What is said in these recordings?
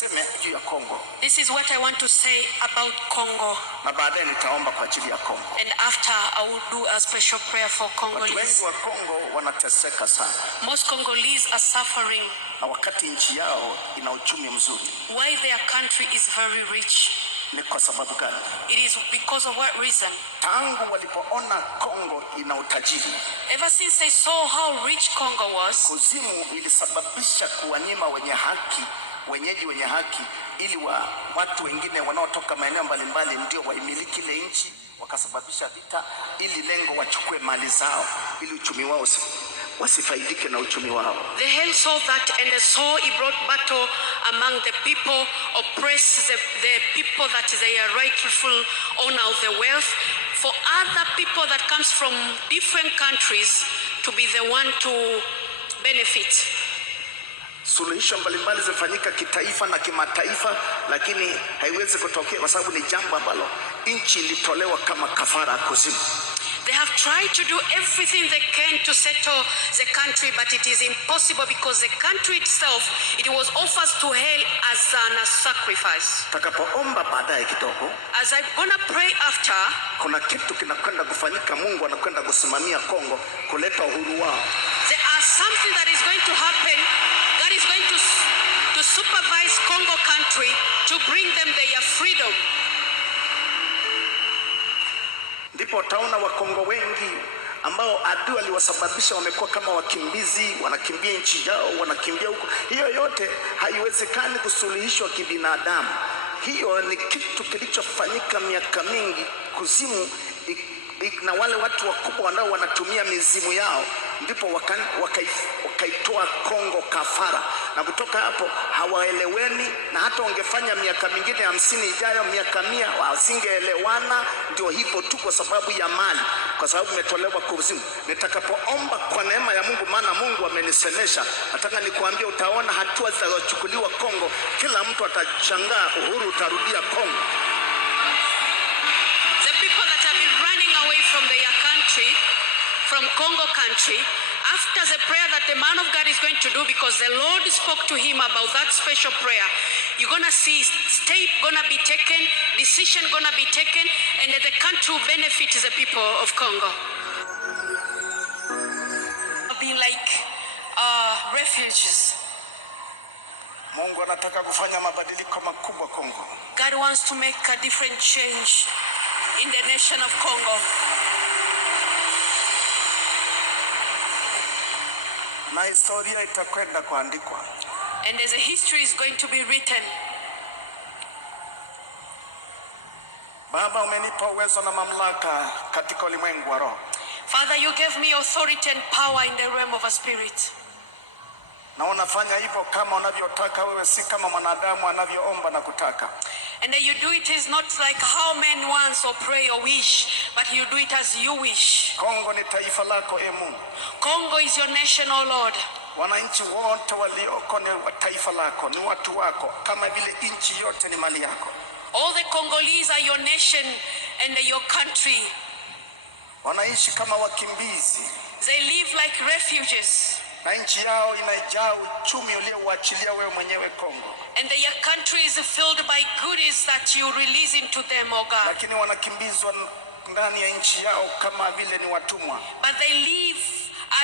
niseme juu ya Kongo. This is what I want to say about Congo. Na baadaye nitaomba kwa ajili ya Kongo. And after I will do a special prayer for Congolese. Watu wengi wa Kongo wanateseka sana. Most Congolese are suffering. Na wakati nchi yao ina uchumi mzuri. Why their country is very rich? Ni kwa sababu gani? It is because of what reason? Tangu walipoona Kongo ina utajiri. Ever since they saw how rich Congo was. Kuzimu ilisababisha kuwanyima wenye haki, wenyeji wenye haki, ili watu wengine wanaotoka maeneo mbalimbali ndio waimiliki ile nchi, wakasababisha vita ili lengo wachukue mali zao ili uchumi wao wasifaidike na uchumi wao. The hell saw that, and they saw he brought battle among the people, oppress the people that they are rightful owner of the wealth, for other people that comes from different countries to be the one to benefit. Suluhisho mbalimbali zifanyika kitaifa na kimataifa, lakini haiwezi kutokea kwa sababu ni jambo ambalo nchi ilitolewa kama kafara kuzimu. They have tried to do everything they can to settle the country, but it is impossible because the country itself, it was offered to hell as a sacrifice. Takapoomba baadaye kidogo, as I'm gonna pray after, kuna kitu kinakwenda kufanyika. Mungu anakwenda kusimamia Kongo, kuleta uhuru wao. There are something that is going to happen. God is going to supervise Congo country to bring them their freedom. Ndipo utaona Wakongo wengi ambao adui aliwasababisha wamekuwa kama wakimbizi, wanakimbia nchi yao, wanakimbia huko. Hiyo yote haiwezekani kusuluhishwa kibinadamu. Hiyo ni kitu kilichofanyika miaka mingi. Kuzimu na wale watu wakubwa wanao wanatumia mizimu yao, ndipo wakaitoa Kongo kafara, na kutoka hapo hawaeleweni, na hata ungefanya miaka mingine 50 ijayo, miaka 100, wasingeelewana. Ndio hivyo tu, kwa sababu ya mali, kwa sababu umetolewa kuzimu. Nitakapoomba kwa neema ya Mungu, maana Mungu amenisemesha, nataka nikuambie, utaona hatua zitazochukuliwa Kongo. Kila mtu atashangaa, uhuru utarudia Kongo. From their country, from Congo country, after the prayer that the man of God is going to do, because the Lord spoke to him about that special prayer, you're gonna see step gonna be taken, decision gonna be taken, and the country will benefit the people of Congo. Being like refugees. Mungu anataka kufanya mabadiliko makubwa Kongo. God wants to make a different change in the nation of Congo. Na historia itakwenda kuandikwa. And as a history is going to be written. Baba, umenipa uwezo na mamlaka katika ulimwengu wa roho. Father, you gave me authority and power in the realm of a spirit. Na unafanya hivyo kama unavyotaka wewe, si kama mwanadamu anavyoomba na kutaka. And you do it is not like how men wants or pray or wish, but you do it as you wish. Kongo ni taifa lako, Mungu. Congo is your nation, O Lord. Wananchi wote walioko ni taifa lako, ni watu wako, kama vile nchi yote ni mali yako. All the Congolese are your nation and your country. Wanaishi kama wakimbizi. They live like refugees. Na nchi yao inajaa uchumi ulioachilia wewe mwenyewe Kongo. And their country is filled by goodies that you release into them, O God. Lakini wanakimbizwa ndani ya nchi yao kama vile ni watumwa. But they live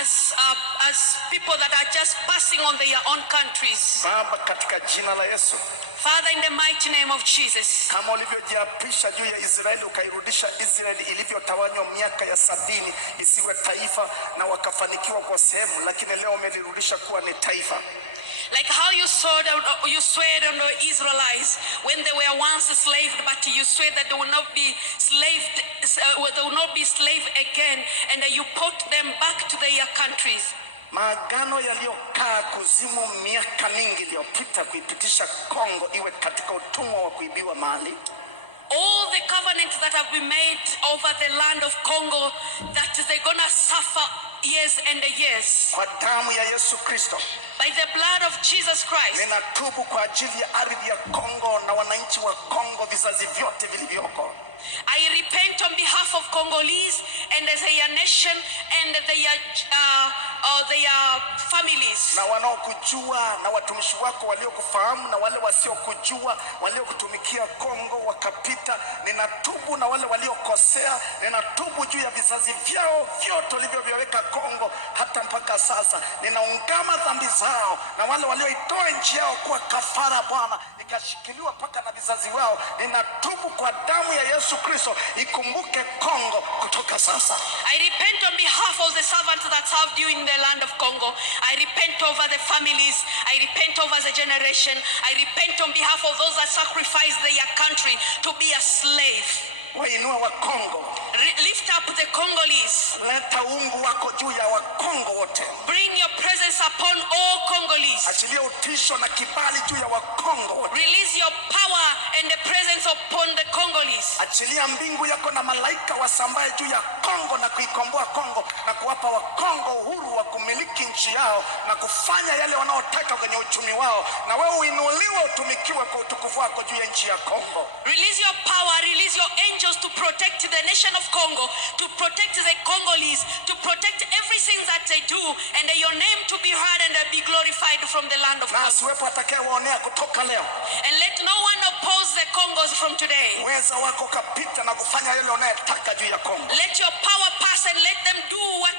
as people that are just passing on their own countries. Baba, katika jina la Yesu. Father, in the mighty name of Jesus. Kama ulivyojiapisha juu ya Israeli, ukairudisha Israeli ilivyotawanywa miaka ya 70 isiwe taifa, na wakafanikiwa kwa sehemu, lakini leo umelirudisha kuwa ni taifa. Like how you swear on the Israelites when they were once enslaved, but you swear that they will not be slave again, and you put them back to their countries. Maagano yaliyokaa kuzimu miaka mingi iliyopita kuipitisha Kongo iwe katika utumwa wa kuibiwa mali. All the covenants that have been made over the land of Congo, that they're gonna suffer years and years. Kwa damu ya Yesu Kristo, by the blood of Jesus Christ, ninatubu kwa ajili ya ardhi ya Kongo na wananchi wa Kongo, vizazi vyote vilivyoko. I repent on behalf of Congolese and their nation and their families. Na wanaokujua na watumishi wako waliokufahamu na wale wasiokujua waliokutumikia Kongo wakapita, ninatubu. Na wale waliokosea, ninatubu juu ya vizazi vyao vyote walivyoviweka Kongo hata mpaka sasa. Ninaungama dhambi zao, na wale walioitoa nchi yao kuwa kafara, Bwana, ikashikiliwa paka na vizazi wao. Ninatubu kwa damu ya Yesu Kristo, ikumbuke Kongo kutoka sasa. I repent on behalf of the servants that served you in the land of Congo. I repent over the families. I repent over the generation. I repent on behalf of those that sacrificed their country to be a slave. Wainua wa Kongo. Lift up the Congolese. Leta uungu wako juu ya wa Kongo wote. Bring your presence upon all Congolese. Achilia utisho na kibali juu ya wa Kongo wote. Release your power and the presence upon the Congolese. Achilia mbingu yako na malaika wasambaye juu ya Kongo na kuikomboa Kongo na kuwapa wa Kongo uhuru wa kumiliki nchi yao na kufanya yale wanaotaka kwenye uchumi wao, na wewe uinuliwe utumikiwe kwa utukufu wako juu ya nchi ya Kongo. Release your power, release your angels to protect the nation of Congo, to protect the Congolese, to protect everything that they do, and your name to be heard and be glorified from the land of Na Congo. asiwepo atakayewaonea kutoka leo. And let no one oppose the Congos from today. Uweza wako kapita na kufanya yale unayotaka juu ya Kongo. Let your power pass and let them do what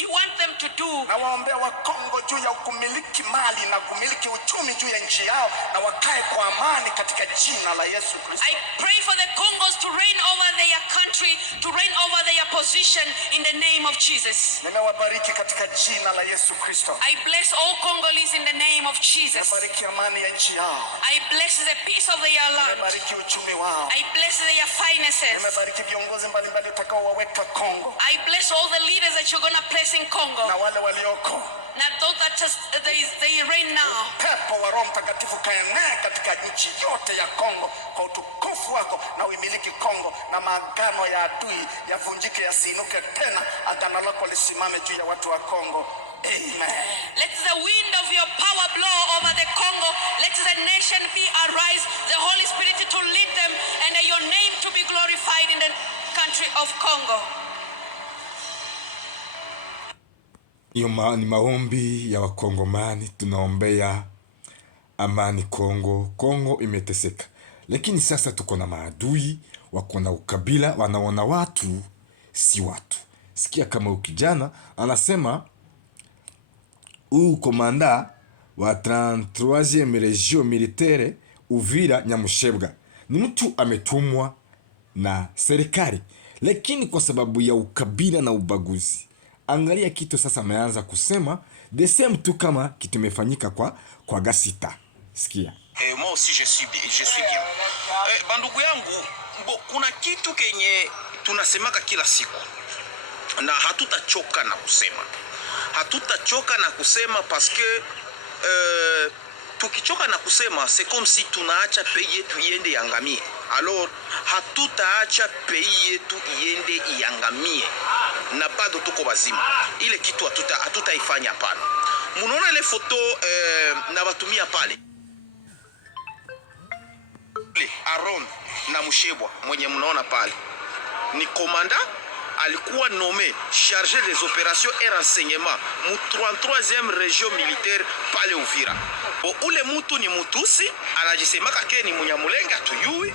you want them to do. Na waombea wa Kongo juu ya kumiliki mali na kumiliki uchumi juu ya nchi yao, na wakae kwa amani katika jina la Yesu Kristo. I pray for the Congos to reign over their country, to reign over their position in the name of Jesus. Nimewabariki katika jina la Yesu Kristo. I bless all Congolese in the name of Jesus. Nimebariki amani ya nchi yao. I bless the peace of their land. Nimebariki uchumi wao. I bless their finances. Nimebariki viongozi mbalimbali utakao waweka Kongo. I bless all the leaders that you're going to place in Congo. Na wale walioko. Now those that they reign now. Pepo wa Roho Mtakatifu kaenee katika nchi yote ya Kongo kwa utukufu wako, na uimiliki Kongo, na maagano ya adui yavunjike, yasiinuke tena. Agano lako lisimame juu ya watu wa Kongo. Amen. Let the wind of your power blow over the Congo. Let the nation be arise, the Holy Spirit to lead them, and your name to be glorified in the country of Congo. Hiyo ni maombi ya Wakongomani. Tunaombea amani Kongo. Kongo imeteseka, lakini sasa tuko na maadui, wako na ukabila, wanaona watu si watu. Sikia kama ukijana anasema komanda wa 33e region militaire Uvira Nyamushebwa ni mtu ametumwa na serikali, lakini kwa sababu ya ukabila na ubaguzi, angalia kitu sasa ameanza kusema the same tu kama kitu imefanyika kwa Gasita. Sikia. Moi aussi je suis bien. Bandugu yangu, kuna kitu kenye tunasemaka kila siku na hatutachoka na kusema. Hatutachoka na kusema parce que tukichoka na kusema c'est comme si tunaacha pays yetu iende iangamie. Alors hatutaacha pays yetu iende iangamie na bado tuko bazima. Ile kitu hatutaifanya hapana. Munaona ile foto na batumia pale Aaron na Mushebwa mwenye mnaona pale ni komanda, alikuwa nommé chargé des opérations et renseignements mu 33e région militaire pale Uvira. Ule mutu ni Mutusi, anajisemaka ke ni Munyamulenge, atuyui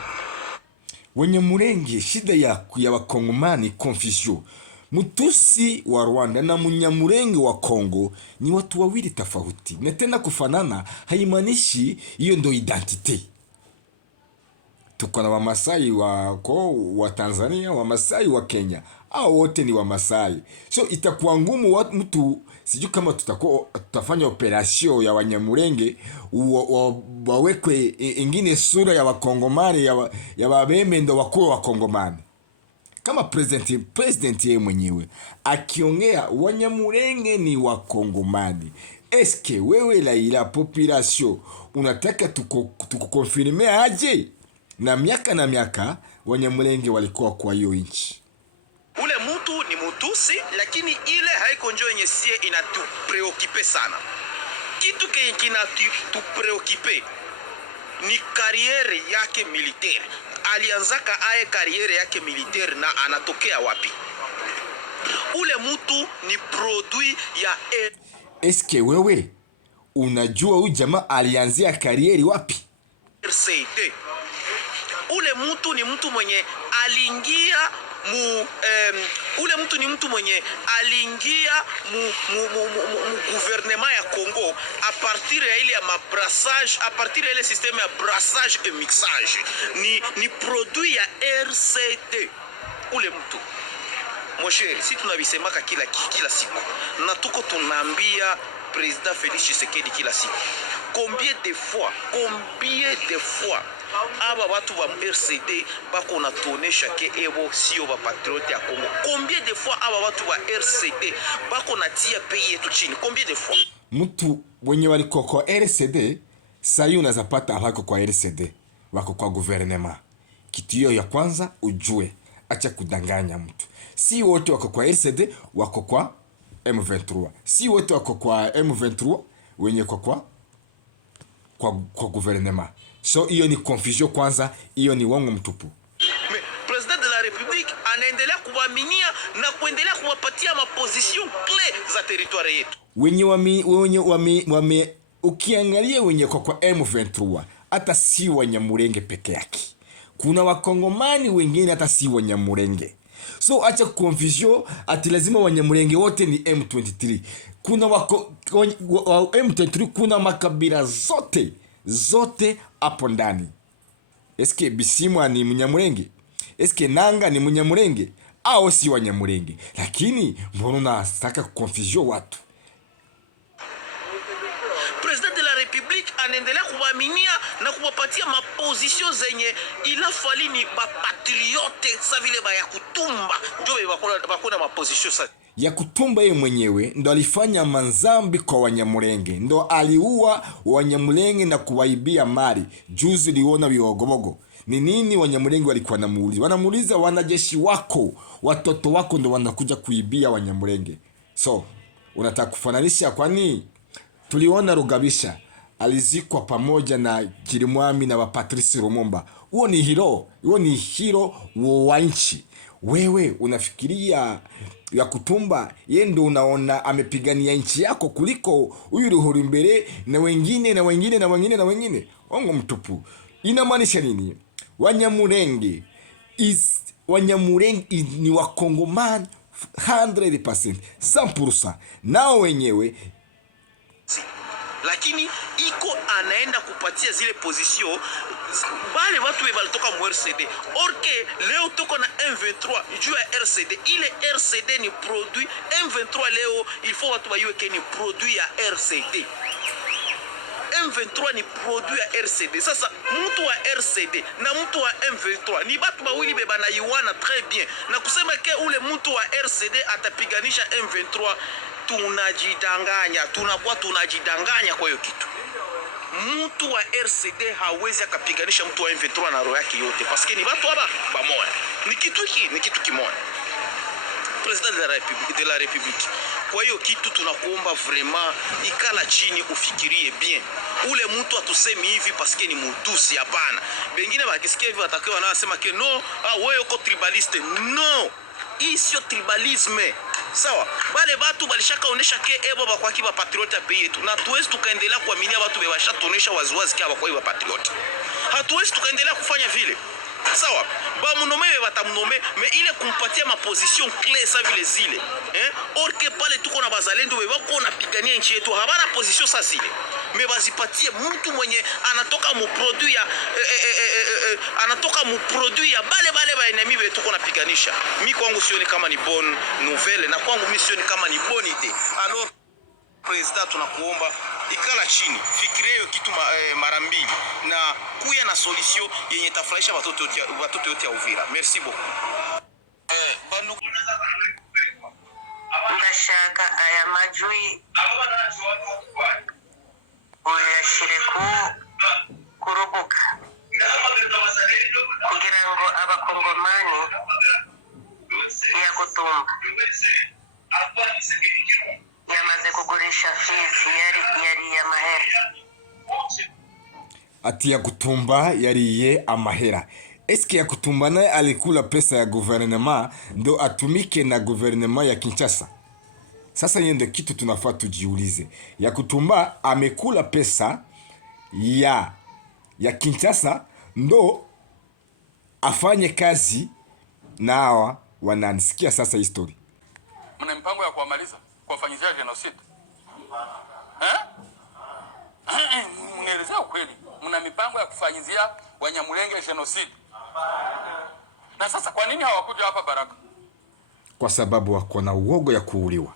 wenye Murenge. Shida ya Wakongomani confusion. Mutusi wa Rwanda na Munyamurenge wa Kongo ni watu wawili tofauti, na tena kufanana haimaanishi hiyo ndo identity. Tuko na Wamasai wa Tanzania, Wamasai wa Kenya, hao wote ni Wamasai. So itakuwa ngumu mtu, sijui kama tutafanya operation ya Wanyamurenge wawekwe ingine sura ya Wakongomani ya Wabembe ndo wakuu wa Kongomani. Kama president yeye mwenyewe akiongea Wanyamurenge ni Wakongomani, eske wewe la population unataka tukukonfirme aje? Na miaka Wanyamulenge walikuwa kwa hiyo nchi. Ule mtu ni Mutusi, lakini ile haiko njoo yenye sie inatupreokipe sana. Kitu kinatupreokipe ni kariere yake militaire. Alianzaka aye kariere yake militaire na anatokea wapi? Ule mtu ni produit ya Eske wewe unajua huyu jamaa alianzia karieri wapi? RCD. Ule mtu ni mtu mwenye aliingia ule mtu ni mtu mwenye aliingia mu gouvernement ya Congo a partir ya ile ya mabrassage, a partir ya ile système ya brassage et mixage. Ni produit ya RCD. Ule mtu Moshe, si tunavisemaka kila siku na tuko tunaambia President Félix Tshisekedi kila siku, combien de fois aba watu wa RCD bako natuonesha ke evo sio ba patriote ya Congo? Combien de fois aba watu wa RCD bako natia pays yetu chini? Combien de fois mtu wenye waliko kwa RCD sayi unazapata hako kwa RCD wako kwa gouvernement. Kitu hiyo ya kwanza ujue, acha kudanganya mtu. Si wote wako kwa RCD wako kwa M23. Si wote wako kwa M23 wenye kwa gouvernement. So hiyo ni confusion kwanza, hiyo ni wangu mtupu. President de la République anaendelea kuwaaminia na kuendelea kuwapatia maposition clé za territoire yetu. Wenye ukiangalia wenye kwa M23 hata si Wanyamulenge peke yake. Kuna wakongomani wengine hata si Wanyamulenge. So acha confusion ati lazima Wanyamulenge wote ni M23. Kuna M23 kuna makabila zote hapo ndani. Eske Bisimwa ni Mnyamulenge? Eske Nanga ni Mnyamulenge? Au si Wanyamulenge? Lakini mbona unataka confusion watu? President de la République anaendelea kuwaaminia na kuwapatia maposition zenye inafali ni bapatriote sa vile ba ya Kutumba. Ndio bakona maposition sa ya Kutumba. Yeye mwenyewe ndo alifanya manzambi kwa Wanyamulenge, ndo aliua Wanyamulenge na kuwaibia mali. Juzi liona Bibogobogo. Ni nini Wanyamulenge walikuwa wanamuuliza wanajeshi wako, watoto wako ndo wanakuja kuibia Wanyamulenge. So unataka kufananisha? Kwani tuliona Rugabisha alizikwa pamoja na Kirimwami na Patrice Lumumba. Huo ni hero wa nchi. Wewe unafikiria ya Kutumba yeye ndo unaona amepigania nchi yako kuliko huyu Ruhurimbere na wengine? Wangu mtupu. Inamaanisha nini? Wanyamulenge ni Wakongomani 100%, 100%. Nao wenyewe lakini iko anaenda kupatia zile position bale watu walitoka mu RCD. Orke leo tuko na M23 juu ya RCD. Ile RCD ni produit M23. Leo il faut watu waiwe ke ni produit ya RCD. M23 ni produit ya RCD. Sasa mtu wa RCD na mtu wa M23 ni batu bawili bebana yuana très bien, na kusema ke ule mtu wa RCD atapiganisha M23, tunajidanganya kwa hiyo kitu. Mtu wa RCD hawezi akapiganisha mtu wa M23 na roho yake yote, paske ni watu haba bamoya. Ni kitu kimoja. President de la République, kwa hiyo kitu tunakuomba vraiment ikala chini ufikirie bien. Ule mtu atusemi hivi paske ni mutusi, hapana. Bengine bakisikia hivi watakiwa wanasema ke no, wewe uko tribaliste. No, hii sio tribalisme. Sawa, bale batu balishaka onesha ke ebo bakwaki ba patriote ya pays yetu, na tuwezi tukaendelea kuaminia watu bebasha tonesha waziwazi kia bakwaki ba patriote. Hatuwezi tukaendelea kufanya vile. Sawa, ba munome batamnome me ile kumpatia ma position clé sa vile zile. Orke pale tuko na bazalendo bako na pigania nchi yetu, habana position sa zile. Me bazipatie mtu mwenye anatoka mu produit ya bale ba enemy betu tuko napiganisha. Mi kwangu sioni kama ni bonne nouvelle, na kwangu mi sioni kama ni bonne idée. Alors President, tunakuomba ikala chini, fikiria hiyo kitu mara mbili na kuya na solution yenye tafurahisha watoto yote ya Uvira. Merci beaucoup. Bandu ndashaka aya majwi uyashire kurubuga kugira ngo abakongomani ya Kutumba yamaze kugurisha fisi yari ya mahera. ati Yakutumba yariye amahera. Eske Yakutumba naye alikula pesa ya guvernema ndo atumike na guvernema ya Kinshasa? Sasa hiyo ndio kitu tunafaa tujiulize. Yakutumba amekula pesa ya Kinshasa ndo afanye kazi na hawa wananisikia sasa history. Mna mpango ya kuwamaliza, kuwafanyizia genocide? Mngeelezea ukweli. Mna mipango ya kufanyizia Wanyamulenge genocide? Na sasa kwa nini hawakuja hapa Baraka? Kwa sababu wako na uoga ya kuuliwa.